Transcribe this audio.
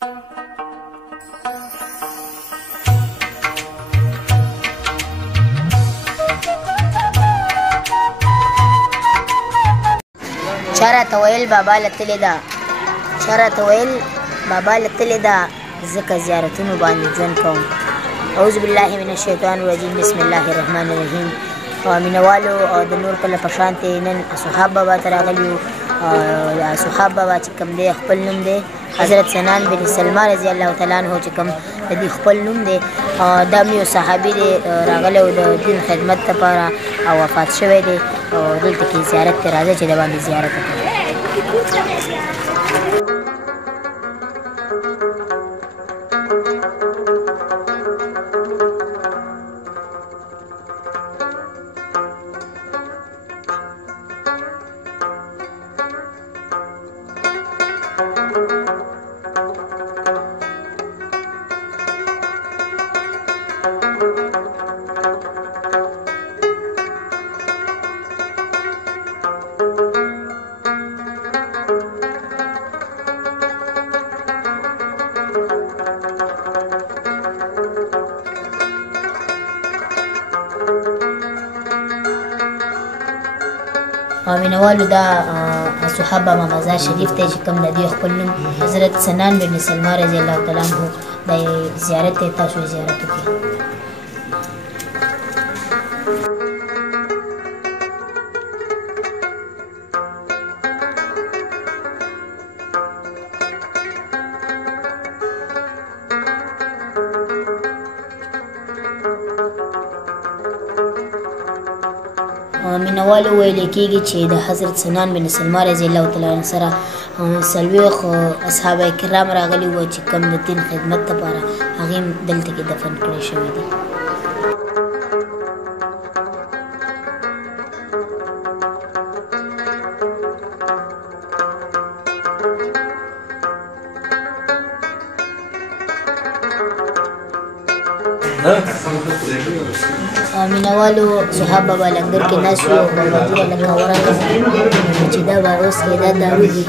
چاره تویل بابا لتلی دا چاره تویل بابا لتلی دا ځکه زیارتونو باندې ژوند کوم. اعوذ بالله من الشیطان الرجیم بسم الله الرحمن الرحیم. مینوالو او د نور کله په شانتې نن صحاب بابا ته راغلي یو. صحاب بابا چې کوم دی خپل نوم دی حضرت سنان بن سلمان رضی الله تعالی عنہ چې کوم د دې خپل نوم دی. دا یو صحابي دی راغلی و د دین خدمت لپاره او وفات شوی دی او دلته کې زیارت ته راځي چې د باندې زیارت وکړي. مینوالو دا صحاب بابا مزار شریف ته چې کوم د دې خپل نوم حضرت سنان بن سلمان رضی الله تعالی عنہ د زیارت ته تاسو زیارت وکړئ. مینوالو ویل کېږي چې د حضرت سنان بن سلمان رضی الله تعالی عنہ سره څلوېښت اصحابه کرام راغلي وو چې کوم د دین خدمت لپاره هغې هم دلته کې دفن کړی شوي دي. مینوالو صحاب بابا لنګر کې ناست وي او بابا ږیره لکه ورغله چې دا به اوس کې دا دارو دي.